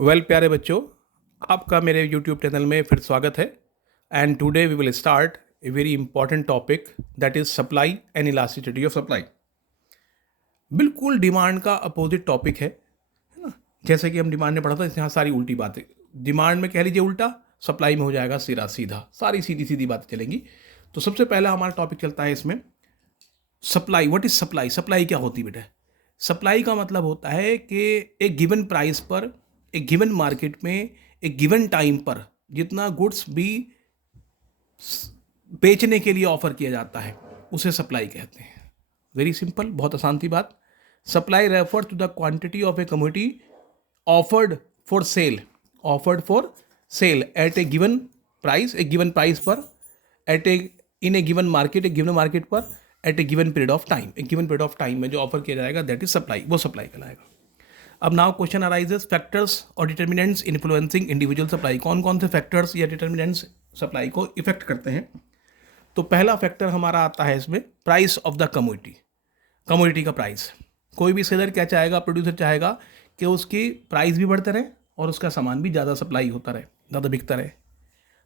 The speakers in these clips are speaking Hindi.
प्यारे बच्चों, आपका मेरे YouTube चैनल में फिर स्वागत है। And today we will start a very important topic that is supply and elasticity of supply. बिल्कुल डिमांड का अपोजिट टॉपिक है ना। जैसे कि हम डिमांड में पढ़ा था, यहाँ सारी उल्टी बातें। डिमांड में कह लीजिए उल्टा, सप्लाई में हो जाएगा सीधा सीधा, सारी सीधी सीधी बातें चलेंगी। तो सबसे पहला हमारा टॉपिक चलता है इसमें supply. What is supply? Supply क्या होती है बेटा? सप्लाई का मतलब होता है कि एक गिवन प्राइस पर, एक गिवन मार्केट में, एक गिवन टाइम पर जितना गुड्स भी बेचने के लिए ऑफर किया जाता है उसे सप्लाई कहते हैं। वेरी सिंपल, बहुत आसान सी बात। Supply refer to the quantity of a commodity offered for sale, offered for sale at a given price, एक गिवन प्राइस पर, at a in a given market, एक गिवन मार्केट पर, at a given period of time. एक गिवन पीरियड ऑफ टाइम में जो ऑफर किया जाएगा दैट इज सप्लाई, वो सप्लाई कहलाएगा। अब नाउ क्वेश्चन अराइजेस, फैक्टर्स और डिटर्मिनेंट्स इन्फ्लुएंसिंग इंडिविजुअल सप्लाई। कौन कौन से फैक्टर्स या डिटर्मिनेंट्स सप्लाई को इफेक्ट करते हैं? तो पहला फैक्टर हमारा आता है इसमें price of the commodity. Commodity का प्राइस, कोई भी सेलर क्या चाहेगा, प्रोड्यूसर चाहेगा कि उसकी प्राइस भी बढ़ते रहे और उसका सामान भी ज़्यादा सप्लाई होता रहे, ज़्यादा बिकता रहे।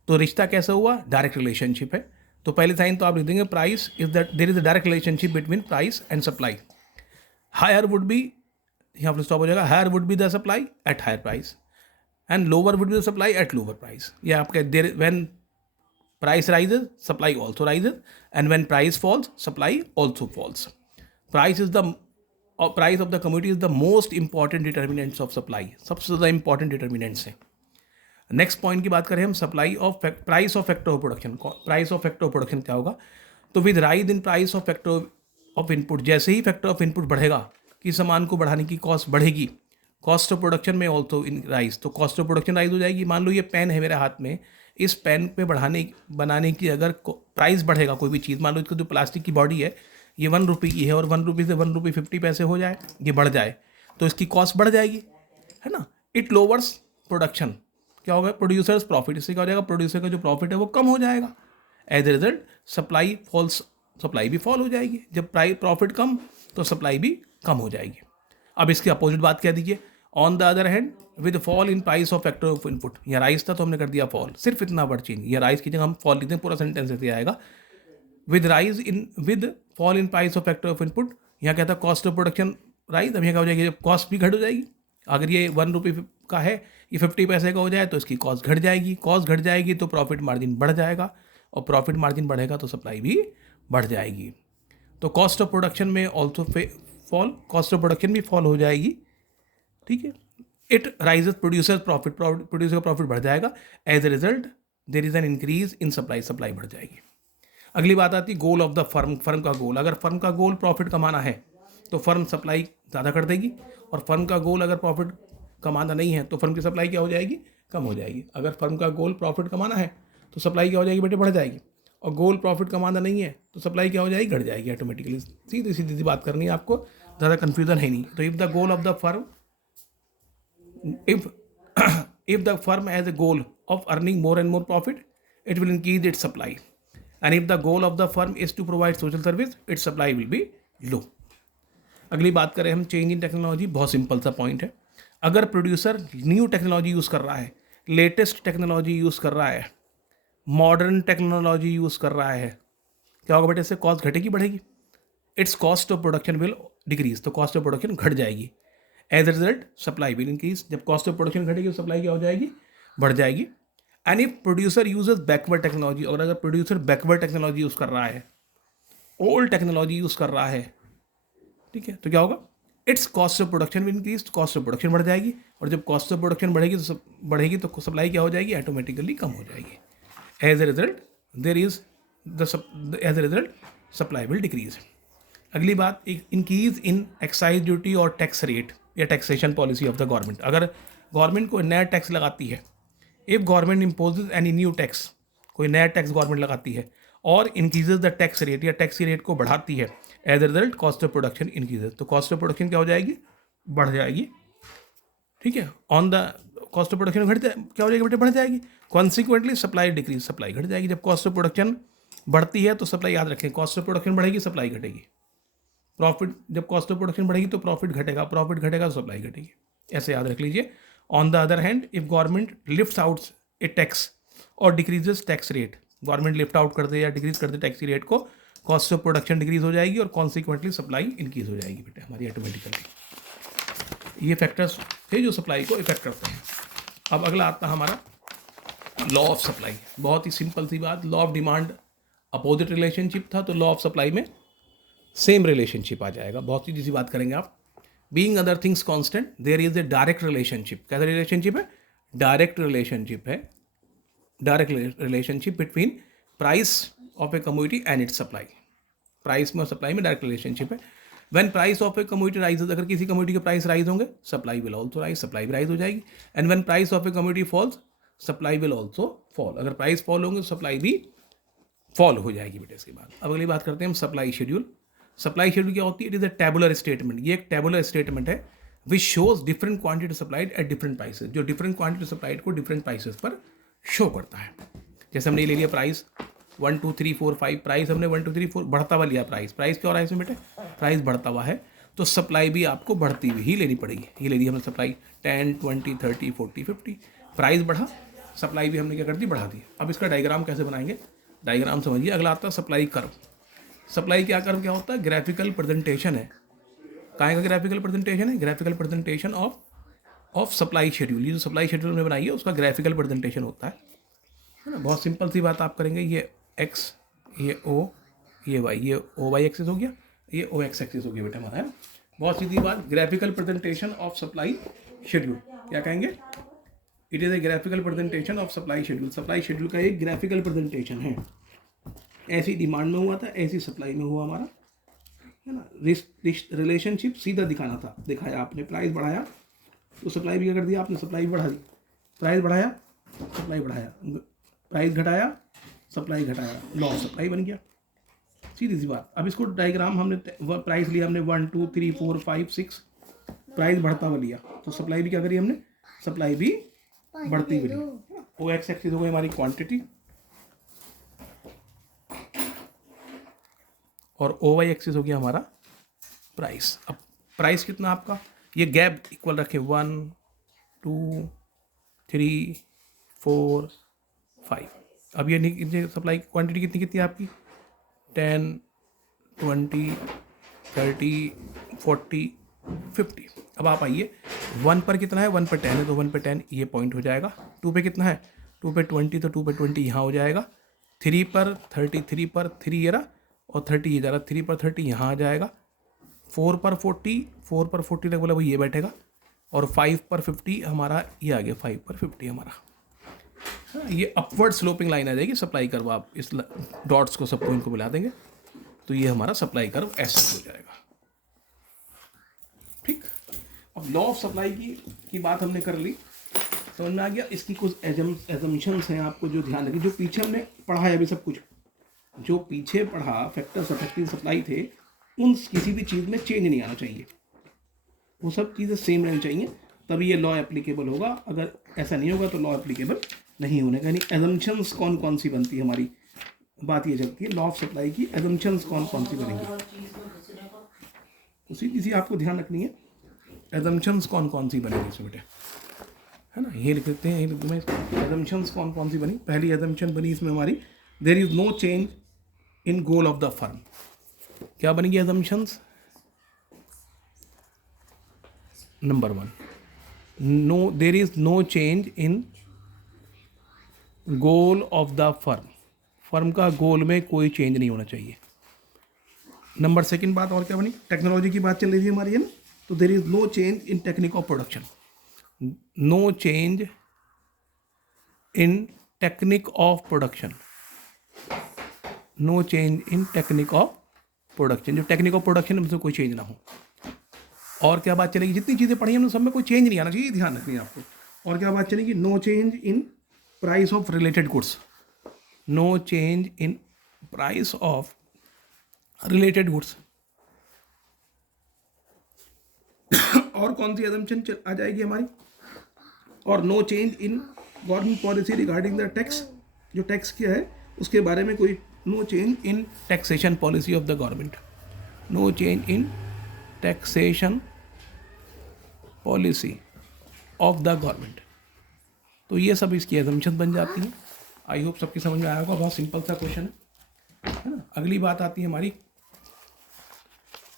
तो रिश्ता कैसे हुआ? डायरेक्ट रिलेशनशिप है। तो पहले साइन तो आप लिख देंगे price is that there is a direct relationship between price and supply. Higher would be, यहाँ पर स्टॉप हो जाएगा, higher would be the supply at higher price and lower would be the supply at lower price. ये आपके देर when price rises supply also rises and when price falls supply also falls. Price is the price of the commodity is the most important determinants of supply, सबसे ज़्यादा इंपॉर्टेंट डिटर्मिनेंट्स हैं। नेक्स्ट पॉइंट की बात करें हम, supply of price of factor of production. Price of factor of production क्या होगा? तो with rise in price of factor of input, जैसे ही फैक्टर ऑफ इनपुट बढ़ेगा कि सामान को बढ़ाने की कॉस्ट बढ़ेगी, कॉस्ट ऑफ प्रोडक्शन में ऑल्सो इन राइज, तो कॉस्ट ऑफ प्रोडक्शन राइज हो जाएगी। मान लो ये पेन है मेरे हाथ में, इस पेन पे बनाने की अगर प्राइस बढ़ेगा कोई भी चीज़, मान लो इसका जो प्लास्टिक की बॉडी है ये 1 रुपये की है और 1 रुपये से 1 रुपये 50 पैसे हो जाए, ये बढ़ जाए तो इसकी कॉस्ट बढ़ जाएगी, है ना। इट लोवर्स प्रोडक्शन, क्या होगा? प्रोड्यूसर्स प्रॉफिट, इससे क्या हो जाएगा? प्रोड्यूसर का जो प्रॉफिट है वो कम हो जाएगा। As a result supply falls, supply भी फॉल हो जाएगी। जब प्राइस प्रॉफिट कम तो सप्लाई भी कम हो जाएगी। अब इसकी अपोजिट बात कह दीजिए, on the other hand with fall in price of factor of input. यहाँ राइस था तो हमने कर दिया फॉल, सिर्फ इतना वर्ड चेंज, या राइस की जगह हम फॉल लिखते हैं, पूरा सेंटेंस ऐसे आएगा। With fall in price of factor of input, यहाँ कहता है कॉस्ट ऑफ प्रोडक्शन राइज। अब यहाँ क्या हो जाएगी? जब कॉस्ट भी घट हो जाएगी, अगर ये 1 रुपये का है, ये 50 पैसे का हो जाए तो इसकी कॉस्ट घट जाएगी। कॉस्ट घट जाएगी तो प्रॉफिट मार्जिन बढ़ जाएगा, और प्रॉफिट मार्जिन बढ़ेगा तो सप्लाई भी बढ़ जाएगी। तो कॉस्ट ऑफ प्रोडक्शन में also fall, cost of production भी फॉल हो जाएगी, ठीक है। It rises producer profit, producer का प्रॉफिट बढ़ जाएगा। As a result there is an increase in supply, supply बढ़ जाएगी। अगली बात आती है goal of the firm. Firm का गोल, अगर फर्म का गोल प्रॉफिट कमाना है तो फर्म सप्लाई ज़्यादा कर देगी, और फर्म का गोल अगर प्रॉफिट कमाना नहीं है तो फर्म की सप्लाई क्या हो जाएगी? कम हो जाएगी। अगर फर्म का गोल प्रॉफिट कमाना है तो सप्लाई क्या हो जाएगी बेटे? बढ़ जाएगी। और गोल प्रॉफिट कमाना नहीं है तो सप्लाई क्या हो जाएगी? घट जाएगी ऑटोमेटिकली। सीधी सीधी बात करनी है आपको, ज़्यादा कन्फ्यूजन है नहीं। तो if the goal of the firm, if the firm has a goal of earning more and more profit, it will increase its supply, and if the goal of the firm is to provide social service, its supply will be low. अगली बात करें हम चेंज इन टेक्नोलॉजी। बहुत सिंपल सा पॉइंट है, अगर प्रोड्यूसर न्यू टेक्नोलॉजी यूज़ कर रहा है, लेटेस्ट टेक्नोलॉजी यूज़ कर रहा है, मॉडर्न टेक्नोलॉजी यूज़ कर रहा है, क्या होगा बेटे? इससे कॉस्ट घटेगी बढ़ेगी? It's cost of production will decrease, तो कॉस्ट ऑफ प्रोडक्शन घट जाएगी। As a result supply will increase, जब कॉस्ट ऑफ प्रोडक्शन घटेगी तो सप्लाई क्या हो जाएगी? बढ़ जाएगी। And if producer uses backward technology, और अगर प्रोड्यूसर बैकवर्ड टेक्नोलॉजी यूज़ कर रहा है, ओल्ड टेक्नोलॉजी यूज़ कर रहा है, ठीक है, तो क्या होगा? It's cost of production will increase, cost of production बढ़ जाएगी, और जब कॉस्ट ऑफ प्रोडक्शन बढ़ेगी तो सप्लाई क्या हो जाएगी? ऑटोमेटिकली कम हो जाएगी। As a result there is as a result supply will decrease. अगली बात, एक इंक्रीज इन एक्साइज ड्यूटी और टैक्स रेट या taxation policy of the government. अगर गवर्नमेंट को नया टैक्स लगाती है, if government imposes any new tax, कोई नया टैक्स गवर्नमेंट लगाती है और इंक्रीजेज द टैक्स रेट या टैक्स रेट को बढ़ाती है, as a result cost of production increases, तो कॉस्ट ऑफ प्रोडक्शन क्या हो जाएगी? बढ़ जाएगी, ठीक है। On the cost of production क्या हो जाएगी बेटे? बढ़ जाएगी। कॉन्सिक्वेंटली सप्लाई डिक्रीज, सप्लाई घट जाएगी। जब कॉस्ट ऑफ प्रोडक्शन बढ़ती है तो सप्लाई, याद रखें, कॉस्ट ऑफ प्रोडक्शन बढ़ेगी, सप्लाई घटेगी। प्रॉफिट, जब कॉस्ट ऑफ प्रोडक्शन बढ़ेगी तो प्रॉफिट घटेगा, प्रॉफिट घटेगा तो सप्लाई घटेगी, ऐसे याद रख लीजिए। On the other hand if government lifts out a tax और decreases tax rate, government lift out कर दे या डिक्रीज कर दे टैक्स रेट को, कॉस्ट ऑफ प्रोडक्शन डिक्रीज हो जाएगी और कॉन्सिक्वेंटली सप्लाई इंक्रीज हो जाएगी बेटे हमारी ऑटोमेटिकली। ये फैक्टर्स थे जो सप्लाई को इफेक्ट करते हैं। अब अगला आता है हमारा लॉ ऑफ सप्लाई। बहुत ही सिंपल सी बात, law of demand opposite relationship था, तो लॉ ऑफ सप्लाई में सेम रिलेशनशिप आ जाएगा। बहुत सीधी सी बात करेंगे आप। Being other things constant there is a direct relationship. कैसा रिलेशनशिप है? डायरेक्ट रिलेशनशिप है, direct relationship between price of a commodity and its supply. Price में और सप्लाई में डायरेक्ट रिलेशनशिप है। When price of a commodity rises, अगर किसी कमोडिटी के प्राइस राइज होंगे supply will also rise, supply भी राइज हो जाएगी। And when price of a commodity falls supply will also fall, अगर प्राइस फॉल होंगे तो सप्लाई भी फॉल हो जाएगी बेटे। इसके बाद अब अगली बात करते हैं हम सप्लाई शेड्यूल। सप्लाई शेड्यूल क्या होती है? It is a tabular statement. ये एक टेबुलर स्टेटमेंट है which shows different quantity supplied at different prices, जो डिफरेंट क्वांटिटी सप्लाइड को डिफरेंट प्राइसेस पर शो करता है। जैसे हमने ले लिया प्राइस 1 2 3 4 5, प्राइस हमने 1 2 3 4 बढ़ता हुआ लिया प्राइस क्या हो रहा है इसमें बेटे? प्राइस बढ़ता हुआ है, तो सप्लाई भी आपको बढ़ती हुई ही लेनी पड़ेगी। ये ले ली हमने सप्लाई 10 20 30 40 50, प्राइस बढ़ा, सप्लाई भी हमने क्या कर दी? बढ़ा दी। अब इसका डायग्राम कैसे बनाएंगे? डायग्राम समझिए। अगला आता है सप्लाई कर्व। सप्लाई क्या कर्व क्या होता है? ग्राफिकल प्रेजेंटेशन है। कहाँ का ग्राफिकल प्रेजेंटेशन है? Graphical presentation of supply schedule. ये जो सप्लाई शेड्यूल में बनाई है उसका ग्राफिकल प्रेजेंटेशन होता है ना। बहुत सिंपल सी बात आप करेंगे, ये एक्स, ये ओ, ये वाई, ये ओ वाई एक्सिस हो गया, ये ओ एक्स एक्सिस हो गया बेटा हमारा, है। बहुत सीधी बात, graphical presentation of supply schedule क्या कहेंगे? It is a graphical presentation of supply schedule. Supply schedule का एक ग्राफिकल प्रेजेंटेशन है। ऐसी डिमांड में हुआ था, ऐसी सप्लाई में हुआ हमारा, है ना। रिलेशनशिप सीधा दिखाना था, दिखाया आपने। प्राइस बढ़ाया तो सप्लाई भी क्या कर दिया आपने? सप्लाई बढ़ा दी। प्राइस बढ़ाया, सप्लाई बढ़ाया, प्राइस घटाया, सप्लाई घटाया, लॉ ऑफ सप्लाई बन गया। सीधी सी बात। अब इसको डायग्राम हमने प्राइस लिया हमने 1 2 3 4 5 6, प्राइस बढ़ता हुआ लिया, तो सप्लाई भी क्या करी हमने? सप्लाई भी बढ़ती हुई ली। ओ एक्स एक्सिस हो गई हमारी क्वांटिटी और ओ वाई एक्सिस हो गया हमारा प्राइस। अब प्राइस कितना आपका? ये गैप इक्वल रखे 1 2 3 4 5। अब ये सप्लाई क्वांटिटी कितनी कितनी है आपकी? 10 20 30 40 50। अब आप आइए, 1 पर कितना है? 1 पर 10 है, तो 1 पर 10 ये पॉइंट हो जाएगा। 2 पे कितना है? 2 पे 20, तो 2 पे 20 यहाँ हो जाएगा। 3 पर 30, 3 पर 3 ये रहा और 30 ये जा रहा, 3 पर 30 यहाँ आ जाएगा। 4 पर 40, 4 पर 40 तक बोला भाई ये बैठेगा, और 5 पर 50 हमारा ये आ गया, 5 पर 50 हमारा। ये अपवर्ड स्लोपिंग लाइन आ जाएगी सप्लाई कर्व। आप इस डॉट्स को सबको इनको मिला देंगे तो ये हमारा सप्लाई कर्व ऐसा हो जाएगा। ठीक। अब लॉ ऑफ सप्लाई की बात हमने कर ली, समझ में आ गया। इसकी कुछ एजम्पशंस हैं आपको जो ध्यान रखिए। जो पीछे हमने पढ़ा है अभी सब कुछ, जो पीछे पढ़ा फैक्टर्स अफेक्टिंग सप्लाई थे, उन किसी भी चीज़ में चेंज नहीं आना चाहिए। वो सब चीज़ें सेम रहनी चाहिए, तभी ये लॉ एप्लीकेबल होगा। अगर ऐसा नहीं होगा तो लॉ एप्लीकेबल नहीं होने का। यानी एजम्पशंस कौन कौन सी बनती है हमारी, बात ये चलती है लॉ ऑफ सप्लाई की। एजम्पशंस कौन कौन सी बनेंगी, उसी किसी आपको ध्यान रखनी है। एजम्पशंस कौन कौन सी बनेगी इसमें बेटे, है ना। ये लिख देते हैं, ये लिख दूँ मैं इसको। एजम्पशंस कौन कौन सी बनी? पहली एजम्पशन बनी इसमें हमारी, there is no change in goal of the firm. क्या बनेगी assumptions? Number 1, no, there is no change in goal of the firm. Firm का गोल में कोई चेंज नहीं होना चाहिए। नंबर 2 बात और क्या बनी? टेक्नोलॉजी की बात चल रही थी हमारी, है ना। तो there is no change in technique of production. No change in technique of production. No change in technique of production. जो टेक्निक ऑफ प्रोडक्शन है उसमें कोई चेंज ना हो। और क्या बात चलेगी? जितनी चीज़ें पढ़ी हमने सब में कोई चेंज नहीं आना चाहिए, ध्यान रखनी है आपको। और क्या बात चलेगी? No change in price of related goods. No change in price of related goods. और कौन सी एजम्पशन आ जाएगी हमारी? और no change in government policy regarding the tax. जो टैक्स क्या है उसके बारे में कोई, no change in taxation policy of the government. No change in taxation policy of the government. तो ये सब इसकी एजम्पशन बन जाती हैं। आई होप सबकी समझ में आया होगा, बहुत सिंपल सा क्वेश्चन है ना। अगली बात आती है हमारी,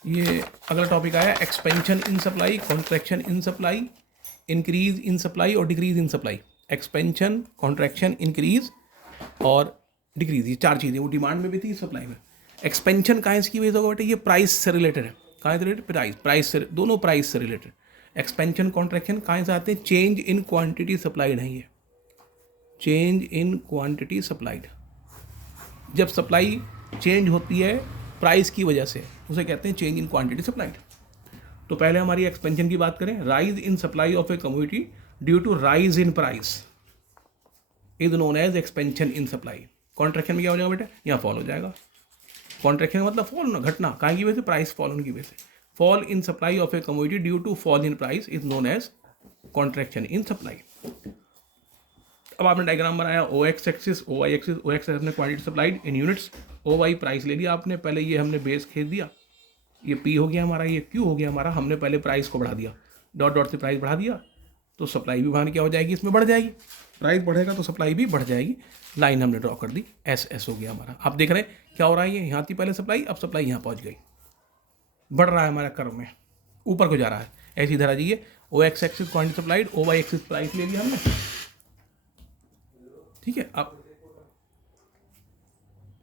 ये अगला टॉपिक आया expansion in supply, contraction in supply, increase in supply और decrease in supply. Expansion, contraction, increase और डिक्रीज, ये चार चीज़ें वो डिमांड में भी थी, सप्लाई में। एक्सपेंशन कहाँ इसकी वजह से होगा बेटे, ये प्राइस से रिलेटेड है। कहाँ से रिलेटेड? प्राइस से, दोनों प्राइस से रिलेटेड। एक्सपेंशन कॉन्ट्रैक्शन कहाँ से आते हैं? चेंज इन क्वांटिटी सप्लाइड है ये, चेंज इन क्वांटिटी सप्लाइड। जब सप्लाई चेंज होती है प्राइस की वजह से, उसे कहते हैं चेंज इन क्वांटिटी सप्लाइड। तो पहले हमारी एक्सपेंशन की बात करें, rise in supply of a commodity due to rise in price is known as expansion in supply. Contraction में क्या हो जाएगा बेटा? यहाँ फॉल हो जाएगा। कॉन्ट्रैक्शन का मतलब फॉल होना, घटना, कहाँ की वजह से? प्राइस फॉल होने की वजह से। Fall in supply of a commodity due to fall in price is known as contraction in supply. अब आपने डायग्राम बनाया, O X axis, O Y axis. O X हमने quantity supplied in units, O Y price ले लिया आपने। पहले ये हमने बेस खींच दिया, ये पी हो गया हमारा, ये क्यू हो गया हमारा। हमने पहले प्राइस को बढ़ा दिया, डॉट डॉट से प्राइस बढ़ा दिया, तो सप्लाई भी वहाँ क्या हो जाएगी, इसमें बढ़ जाएगी। प्राइस बढ़ेगा तो सप्लाई भी बढ़ जाएगी। लाइन हमने ड्रॉ कर दी, एस एस हो गया हमारा। आप देख रहे हैं क्या हो रहा है, ये यहाँ थी पहले सप्लाई, अब सप्लाई यहाँ पहुँच गई, बढ़ रहा है हमारा कर्व में, ऊपर को जा रहा है। ऐसी इधर आ जाइए, O X axis quantity supplied, O Y axis price ले लिया हमने, ठीक है। अब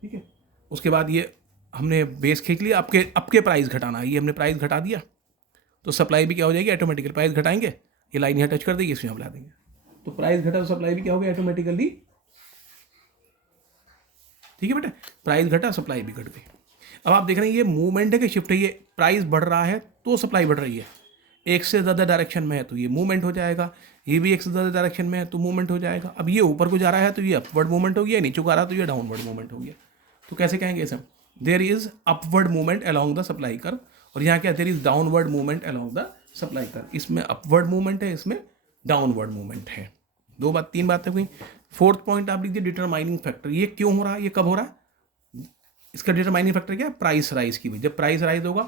ठीक है, उसके बाद ये हमने बेस खींच लिया, आपके प्राइस घटाना है, ये हमने प्राइस घटा दिया तो सप्लाई भी क्या हो जाएगी, ऑटोमेटिकली प्राइस घटाएंगे, ये लाइन यहाँ टच कर देगी, इसमें हम ला देंगे, तो प्राइस घटा तो सप्लाई भी क्या हो गया ऑटोमेटिकली, ठीक है बेटा। प्राइस घटा, सप्लाई भी घट गई। अब आप देख रहे हैं ये मूवमेंट है कि शिफ्ट है, ये प्राइस बढ़ रहा है तो सप्लाई बढ़ रही है, एक से ज़्यादा डायरेक्शन में है तो ये मूवमेंट हो जाएगा, ये भी एक से ज़्यादा डायरेक्शन में है तो मूवमेंट हो जाएगा। अब ये ऊपर को जा रहा है तो ये अपवर्ड मूवमेंट हो गया, नीचे को आ रहा है तो ये डाउनवर्ड मूवमेंट हो गया। तो कैसे कहेंगे सब, there is upward movement along the supply curve, और यहाँ क्या, there is downward movement along the supply curve. इसमें अपवर्ड मूवमेंट है, इसमें डाउनवर्ड मूवमेंट है। तीन बातें हुई। फोर्थ पॉइंट आप लीजिए, डिटरमाइनिंग फैक्टर। ये क्यों हो रहा है, ये कब हो रहा है, इसका डिटरमाइनिंग फैक्टर क्या है, प्राइस राइज की वजह। जब प्राइस राइज होगा,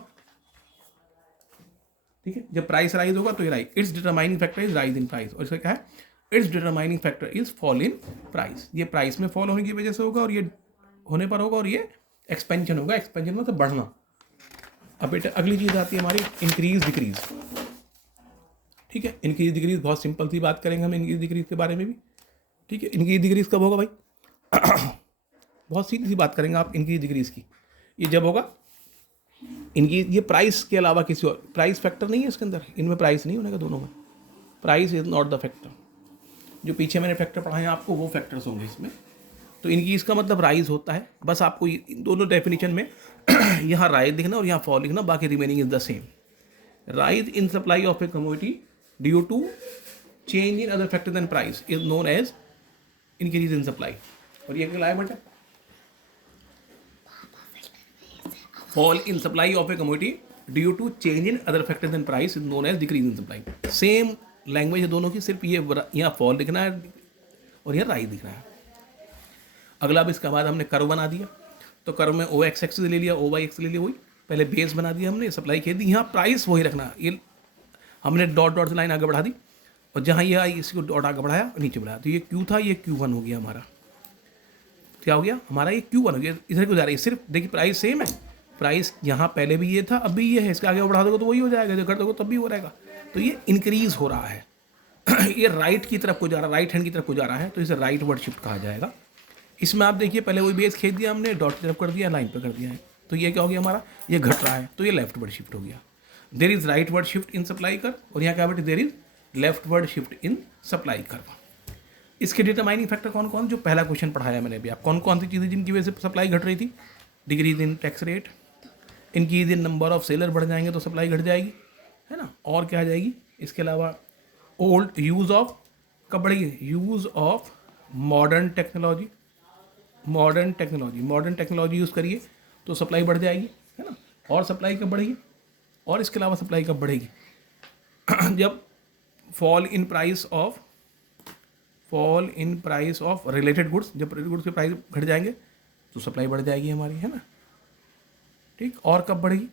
ठीक है, जब प्राइस राइज होगा तो ये rise, it's determining factor is rise in price, और इसका क्या है, it's determining factor is fall in price. ये प्राइस में फॉल होने की वजह से होगा, और ये होने पर होगा, और ये एक्सपेंशन होगा, एक्सपेंशन मतलब बढ़ना। अब बेटा अगली चीज आती है हमारी इंक्रीज डिक्रीज, ठीक है। इंक्रीज डिक्रीज बहुत सिंपल सी बात करेंगे हम इंक्रीज डिक्रीज के बारे में भी, ठीक है। इंक्रीज डिक्रीज कब होगा भाई बहुत सीधी सी बात करेंगे आप इंक्रीज डिक्रीज की, ये जब होगा इनकी, ये प्राइस के अलावा किसी और, प्राइस फैक्टर नहीं है इसके अंदर, इनमें प्राइस नहीं होने का, दोनों में price is not the factor. जो पीछे मैंने फैक्टर पढ़ाए आपको वो फैक्टर्स होंगे इसमें। तो इनकी इसका मतलब राइज होता है, बस आपको इन दोनों डेफिनेशन में यहाँ राइज लिखना और यहाँ फॉल लिखना, बाकी remaining is the same. Rise in supply of a commodity due to change in other factor than price is known as increase in supply. और ये क्या है बेटा, fall in supply of a commodity due to change in other factors than price is known as decrease in supply। Same language है दोनों की, सिर्फ ये यहाँ फॉल लिखना है और यहाँ राइज दिखना है। अगला अब इसके बाद हमने कर्व बना दिया, तो कर्व में ओ एक्स एक्सिस ले लिया, ओ वाई एक्स ले लिया, वही पहले बेस बना दिया हमने, सप्लाई खेल दी, यहाँ प्राइस वही रखना, ये हमने डॉट डॉट से लाइन आगे बढ़ा दी, और जहाँ ये आई इसको डॉट आगे बढ़ाया और नीचे बढ़ाया, तो ये क्यू था, ये Q1 हो गया हमारा। क्या हो गया हमारा, ये Q1 हो गया। इधर को जा रही है, सिर्फ देखिए प्राइस सेम है, प्राइस यहाँ पहले भी ये था, अब भी ये है, इसके आगे बढ़ा दोगे तो वही हो जाएगा, जो कर दोगे तब भी हो रहेगा। तो ये इंक्रीज हो रहा है ये राइट की तरफ को जा रहा है, राइट हैंड की तरफ को जा रहा है, तो इसे राइट वर्ड शिफ्ट कहा जाएगा। इसमें आप देखिए पहले वही बेस खींच दिया हमने, डॉट की तरफ कर दिया, लाइन पर कर दिया है, तो ये क्या हो गया हमारा, ये घट रहा है, तो ये लेफ्ट वर्ड शिफ्ट हो गया। There is right word shift in supply कर, और यहाँ क्या बेटे, there is left word shift in supply कर। इसके डिटरमाइनिंग फैक्टर कौन कौन, जो पहला क्वेश्चन पढ़ाया मैंने अभी, आप कौन कौन सी चीज़ें जिनकी वजह से सप्लाई घट रही थी, decrease in tax rate, increase in number of seller बढ़ जाएंगे तो सप्लाई घट जाएगी, है ना, और क्या आ जाएगी इसके अलावा, ओल्ड यूज़ ऑफ, कब बढ़ेगी, use of modern technology, modern technology use करिए तो सप्लाई बढ़ जाएगी, है ना। और सप्लाई कब बढ़ेगी, और इसके अलावा सप्लाई कब बढ़ेगी जब fall in price of related goods, जब रिलेटेड गुड्स के प्राइस घट जाएंगे तो सप्लाई बढ़ जाएगी हमारी, है ना, ठीक। और कब बढ़ेगी,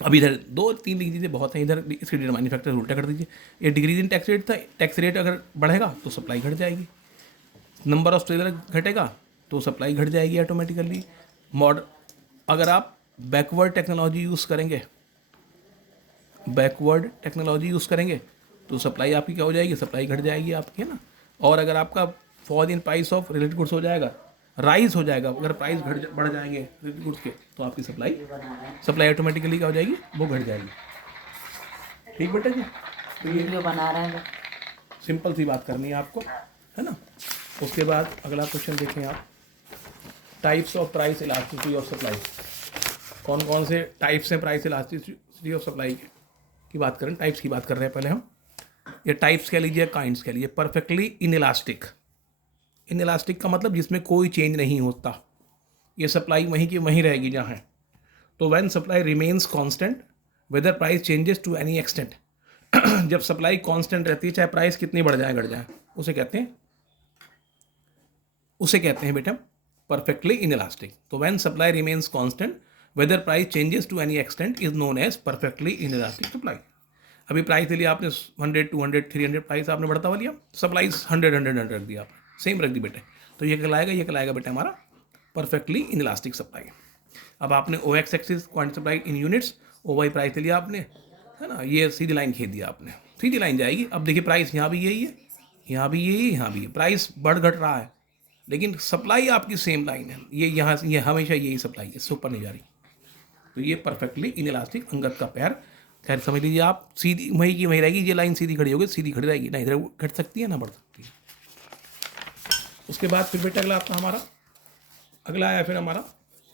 अब इधर दो तीन चीज़ें बहुत हैं, इधर इसके डिटरमाइनिंग फैक्टर उल्टा कर दीजिए। ये डिक्रीज इन टैक्स रेट था, टैक्स रेट अगर बढ़ेगा तो सप्लाई घट जाएगी, नंबर ऑफ सेलर घटेगा तो सप्लाई घट जाएगी ऑटोमेटिकली। अगर आप बैकवर्ड टेक्नोलॉजी यूज़ करेंगे, तो सप्लाई आपकी क्या हो जाएगी, सप्लाई घट जाएगी आपकी, है ना। और अगर आपका fall in price of related goods हो जाएगा, राइज हो जाएगा, अगर प्राइस बढ़ जाएंगे रिलेटेड गुड्स के, तो आपकी सप्लाई ऑटोमेटिकली क्या हो जाएगी, वो घट जाएगी। ठीक बेटा जी, वीडियो बना रहे हैं। सिंपल सी बात करनी है आपको, है ना। उसके बाद अगला क्वेश्चन देखें आप, types of price elasticity of supply. कौन कौन से टाइप्स हैं प्राइस इलास्टिसिटी ऑफ सप्लाई की बात करें, टाइप्स की बात कर रहे हैं पहले हम। ये टाइप्स कह लीजिए, काइंड्स कह लीजिए। परफेक्टली इनइलास्टिक, इनइलास्टिक का मतलब जिसमें कोई चेंज नहीं होता, ये सप्लाई वहीं की वहीं रहेगी जहाँ है। तो when supply remains constant whether price changes to any extent, जब सप्लाई कांस्टेंट रहती है, चाहे प्राइस कितनी बढ़ जाए घट जाए, उसे कहते हैं बेटा परफेक्टली इनइलास्टिक। तो when supply remains constant whether price changes to any extent is known as perfectly inelastic supply. अभी प्राइस ले लिया आपने 100, 200, 300, प्राइस आपने बढ़ता हुआ लिया, सप्लाई 100 रख दिया आपने, सेम रख दी बेटे, तो ये कहलाएगा बेटा हमारा परफेक्टली इनइलास्टिक सप्लाई। अब आपने O X axis quantity supply in units, O Y price ले लिया आपने, है ना, ये सीधी लाइन खींच दिया आपने, सीधी लाइन जाएगी। अब देखिए प्राइस यहाँ भी यही है, यहाँ भी यही है, यहाँ भी है, प्राइस बढ़ घट रहा है, लेकिन सप्लाई आपकी सेम लाइन है, ये यहाँ ये हमेशा यही सप्लाई है, इससे ऊपर नहीं जा रही। तो ये परफेक्टली इनइलास्टिक, अंगद का पैर। खैर समझ लीजिए आप, सीधी वही की वही रहेगी, ये लाइन सीधी खड़ी होगी, सीधी खड़ी रहेगी, ना इधर घट सकती है ना बढ़ सकती है। उसके बाद फिर बेटा अगला आया फिर हमारा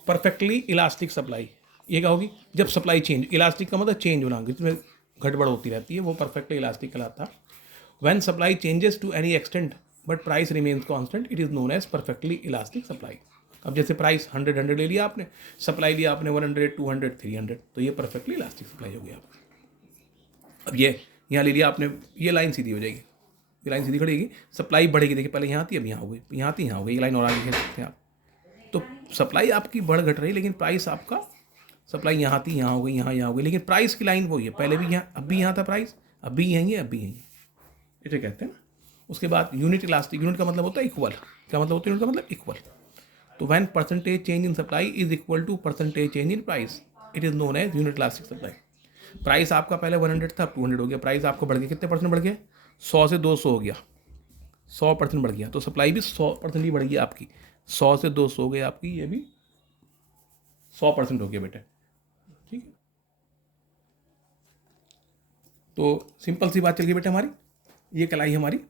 परफेक्टली इलास्टिक सप्लाई। ये क्या होगी, जब सप्लाई चेंज, इलास्टिक का मतलब चेंज होना, जिसमें घटबड़ होती रहती है, वो परफेक्टली इलास्टिक कहलाता है। When supply changes to any extent but price remains constant, it is known as perfectly elastic supply. अब जैसे प्राइस 100 ले लिया आपने, सप्लाई लिया आपने 100, 200, 300, तो ये परफेक्टली इलास्टिक सप्लाई हो गया आपका। अब ये यहाँ ले लिया आपने, ये लाइन सीधी हो जाएगी, ये लाइन सीधी खड़ेगी, सप्लाई बढ़ेगी, देखिए पहले यहाँ थी, अब यहाँ हो गई, यहाँ थी, यहाँ हो गई, ये लाइन और आगे खींच सकते हैं आप। तो सप्लाई आपकी बढ़ घट रही, लेकिन प्राइस आपका, सप्लाई यहाँ थी, यहाँ हो गई, यहाँ हो गई, लेकिन प्राइस की लाइन वही है, पहले भी यहाँ, अब भी यहाँ था प्राइस, अब भी यहीं है, अब भी यहीं है, इसे कहते हैं ना। उसके बाद यूनिट इलास्टिक, यूनिट का मतलब होता है इक्वल। क्या मतलब होता है यूनिट का मतलब, इक्वल। तो when percentage change in supply is equal to percentage change in price, it is known as unit elastic supply. Price आपका पहले 100 था, अब 200 हो गया, प्राइस आपको बढ़ गया, कितने परसेंट बढ़ गया, 100 से 200 हो गया, 100% बढ़ गया, तो सप्लाई भी 100% ही बढ़ गई आपकी, 100 से 200 हो गई आपकी, ये भी 100% हो गया बेटे, ठीक है। तो सिंपल सी बात चल गई बेटे हमारी, ये कहलाई हमारी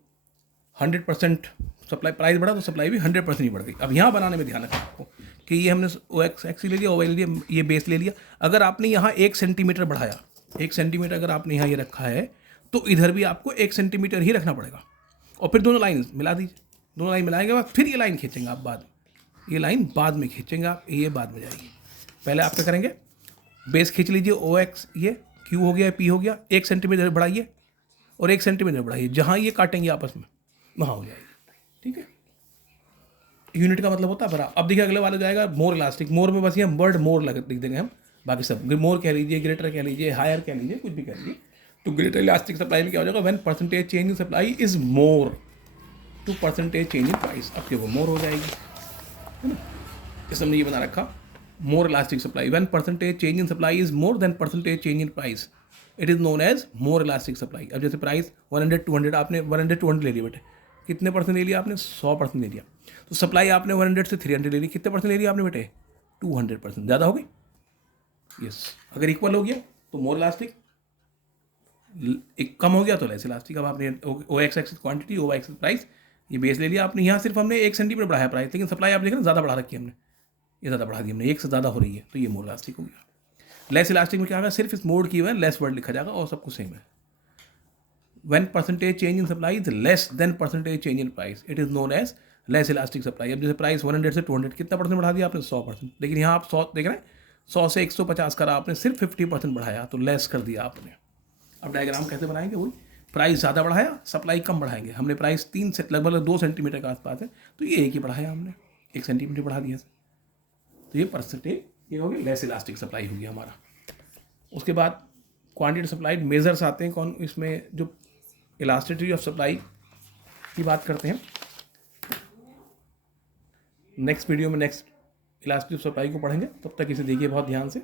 100% सप्लाई, प्राइस बढ़ा तो सप्लाई भी 100% ही बढ़ गई। अब यहाँ बनाने में ध्यान रखना आपको कि ये हमने ओ एक्स ले लिया, ओ वाई ले लिया, ये बेस ले लिया, अगर आपने यहाँ 1 सेंटीमीटर बढ़ाया, 1 सेंटीमीटर अगर आपने यहाँ ये रखा है, तो इधर भी आपको 1 सेंटीमीटर ही रखना पड़ेगा, और फिर दोनों लाइन मिला दीजिए, दोनों लाइन मिलाएंगे बाद फिर ये लाइन खींचेंगे आप बाद में, ये लाइन बाद में खींचेंगे आप, ये बाद में जाएगी। पहले आप क्या करेंगे, बेस खींच लीजिए, ओ एक्स ये क्यू हो गया, पी हो गया, 1 सेंटीमीटर बढ़ाइए और 1 सेंटीमीटर बढ़ाइए, जहाँ ये काटेंगे आपस में वहाँ हो जाएगी, ठीक है। यूनिट का मतलब होता है बराबर। अब देखिए अगले वाले जाएगा मोर इलास्टिक, मोर में बस ये वर्ड मोर लिख देंगे हम, बाकी सब मोर कह लीजिए, ग्रेटर कह लीजिए, हायर कह लीजिए, कुछ भी कह लीजिए। तो ग्रेटर इलास्टिक सप्लाई में क्या हो जाएगा, when percentage change in supply is more to percentage change in price, अब वो मोर हो जाएगी, है ना। इस हमने ये बना रखा, more elastic supply, when percentage change in supply is more than percentage change in price, it is known as more elastic supply. अब जैसे प्राइस 100, 200, आपने 100, 200 ले लिया बेटे, कितने परसेंट ले लिया आपने, 100% ले लिया, तो सप्लाई आपने 100 से 300 ले ली, कितने परसेंट ले लिया आपने बेटे, 200%, ज़्यादा हो गई, यस। अगर इक्वल हो गया तो मोर इलास्टिक, कम हो गया तो लेस इलास्टिक। अब आपने O X axis quantity, O Y axis price, ये बेस ले लिया आपने, यहाँ सिर्फ हमने 1 सेंटीमीटर बढ़ाया प्राइस, लेकिन सप्लाई आप देख रहे हैं ज़्यादा बढ़ा रखी है हमने, ये ज़्यादा बढ़ा दी हमने, 1 से ज़्यादा हो रही है, तो ये मोर इलास्टिक हो गया। लेस इलास्टिक में क्या होगा, सिर्फ इस मोड की हुआ है, लेस वर्ड लिखा जाएगा और सब कुछ सेम है। When percentage change in supply is less than percentage change in price, it is known as less elastic supply। अब जैसे प्राइस 100 से 200 कितना परसेंट बढ़ा दिया आपने, 100%, लेकिन यहाँ आप 100 देख रहे हैं, 100 से 150 करा आपने, सिर्फ 50% बढ़ाया, तो लेस कर दिया आपने। अब डायग्राम कैसे बनाएंगे, वही प्राइस ज़्यादा बढ़ाया, सप्लाई कम बढ़ाएंगे, हमने प्राइस 3 से लगभग 2 सेंटीमीटर के आसपास है, तो ये एक ही बढ़ाया हमने, 1 सेंटीमीटर बढ़ा दिया, तो ये परसेंटेज ये हो गया लेस इलास्टिक सप्लाई हो गया हमारा। उसके बाद क्वांटिटी सप्लाइड मेजर्स आते हैं, कौन इसमें जो इलास्टिसिटी ऑफ सप्लाई की बात करते हैं। नेक्स्ट वीडियो में नेक्स्ट इलास्टिसिटी ऑफ सप्लाई को पढ़ेंगे, तब तक इसे देखिए बहुत ध्यान से।